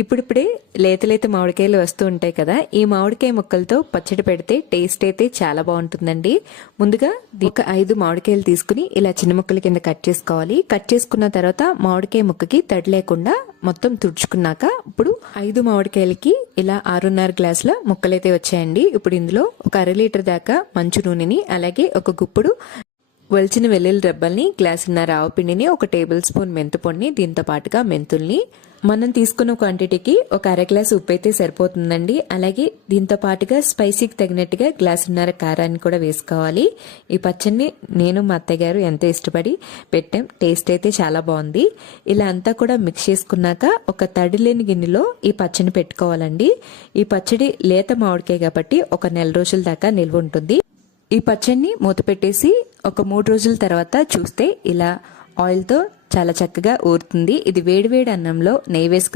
ఇప్పుడిప్పుడే లేత లేత మామిడికాయలు వస్తూ ఉంటాయి కదా, ఈ మామిడికాయ ముక్కలతో పచ్చడి పెడితే టేస్ట్ అయితే చాలా బాగుంటుందండి. ముందుగా ఒక 5 మామిడికాయలు తీసుకుని ఇలా చిన్న ముక్కల కింద కట్ చేసుకోవాలి. కట్ చేసుకున్న తర్వాత మామిడికాయ ముక్కకి తడి లేకుండా మొత్తం తుడుచుకున్నాక ఇప్పుడు 5 మామిడికాయలకి ఇలా 6.5 గ్లాసుల ముక్కలైతే వచ్చాయండి. ఇప్పుడు ఇందులో ఒక 1/2 లీటర్ దాకా మంచు నూనెని, అలాగే ఒక గుప్పుడు వలిచిన వెల్లుల్లి రెబ్బల్ని, గ్లాసున్నర ఆవపిండిని, ఒక టేబుల్ స్పూన్ మెంతుపొడిని, దీంతో పాటుగా మెంతుల్ని, మనం తీసుకున్న క్వాంటిటీకి ఒక 1/2 గ్లాసు ఉప్పు అయితే సరిపోతుందండి. అలాగే దీంతో పాటుగా స్పైసీకి తగినట్టుగా గ్లాసున్నర కారాన్ని కూడా వేసుకోవాలి. ఈ పచ్చడిని నేను మా అత్తయ్య గారు ఎంతో ఇష్టపడి పెట్టాం. టేస్ట్ అయితే చాలా బాగుంది. ఇలా అంతా కూడా మిక్స్ చేసుకున్నాక ఒక తడి లేని గిన్నెలో ఈ పచ్చడిని పెట్టుకోవాలండి. ఈ పచ్చడి లేత మామిడికాయ కాబట్టి ఒక నెల రోజుల దాకా నిల్వ ఉంటుంది. ఈ పచ్చడిని మూత పెట్టేసి ఒక 3 రోజుల తర్వాత చూస్తే ఇలా ఆయిల్తో చాలా చక్కగా ఊరుతుంది. ఇది వేడివేడి అన్నంలో నెయ్యి వేసుకుని